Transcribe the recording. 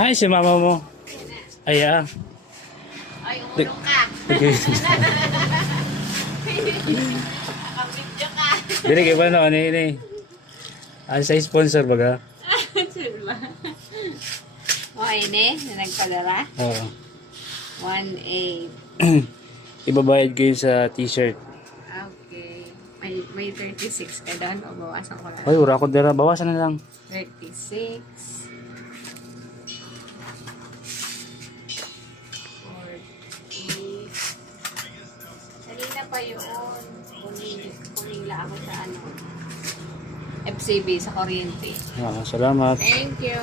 Hi, si mama mo. Ay, Ay, umulong ka. Nakabidyo ka. Dili kay ba no, ini. Ano sa sponsor baga? Sila. O, ini, na nagpadala. Oo. 1.8. Ibabayad ko yun sa t-shirt. Okay. May 36 ka doon o bawasan ko lang? Ay, wala ko dira. Bawasan na lang. 36. 40. Kanina pa yun. Kunin lang ako sa ano. FCB sa kuryente. Salamat. Thank you.